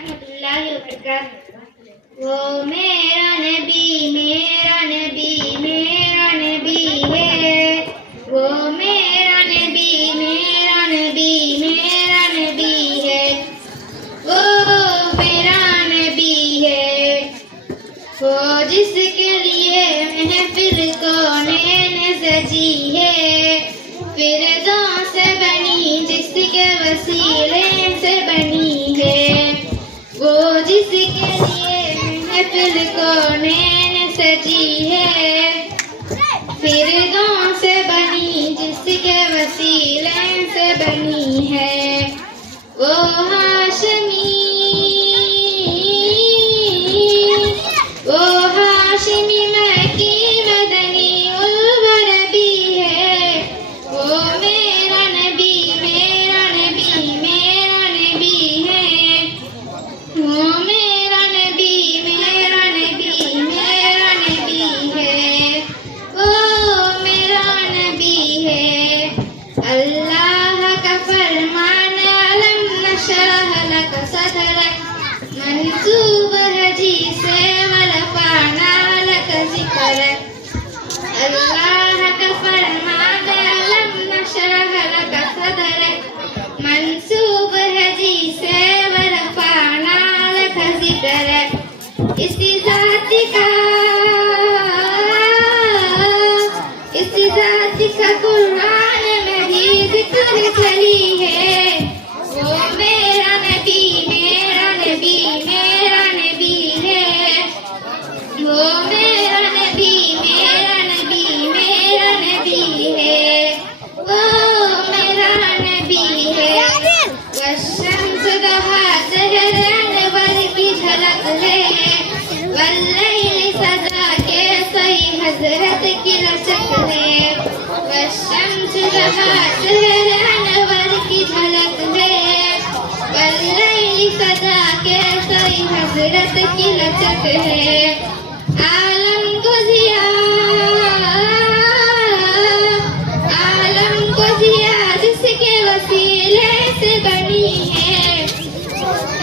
रहमतुल्लाहि व बरकातहू। वो मेरा नबी मेरा नबी मेरा नबी है। वो मेरा नबी मेरा नबी मेरा नबी है। वो मेरा नबी है। वो जिसके लिए महफिल कौनैन सजी है। फिरदौस से बनी जिसके वसीले से बनी है। वो जिसके लिए महफिल कौनैन सजी है। फिरदौस से बनी जिसके वसीले से बनी है। वो हाशमी मक्की मदनी उल-अरबी है। वो मेरा नबी मेरा नबी मेरा नबी है। वो मेरा नबी मेरा नबी मेरा नबी है। वो मेरा नबी है। अल्लाह का फरमान अलम नशरह लक सदरक मंसूब है जी से वरफ़अना लक ज़िक्रक। अल्लाह का फरमान अलम नशरह लक सदरक मंसूब है जी से वरफ़अना लक ज़िक्रक। इस ज़ात का कुरान में भी जिक्र चली है। वो मेरा नबी मेरा नबी मेरा नबी है। वो मेरा नबी मेरा नबी मेरा नबी है। वो मेरा नबी है। वश्शम्स दहा सहर अनवर की झलक है। वल्लैल सजा के सही हजरत की लचक है। वश्शम्स दहा सहर अनवर की झलक है। वल्लैल सजा के सही हजरत की लचक है। आलम को जिया जिसके वसीले से बनी है।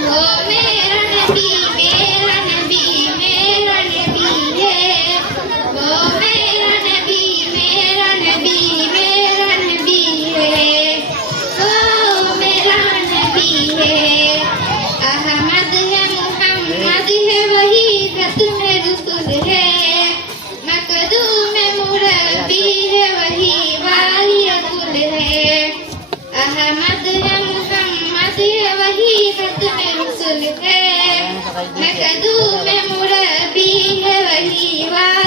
वो मेरा नबी मेरा नबी मेरा नबी है। वो मेरा नबी मेरा नबी मेरा नबी है। वो मेरा नबी है। अहमद है मुहम्मद है वही खत्म रसूल है। मकदूम मुरब्बी है वही वाली कुल है। अहमद है मुहम्मद है वही खत्म रसूल है। मकदूम मुरब्बी है वही वाली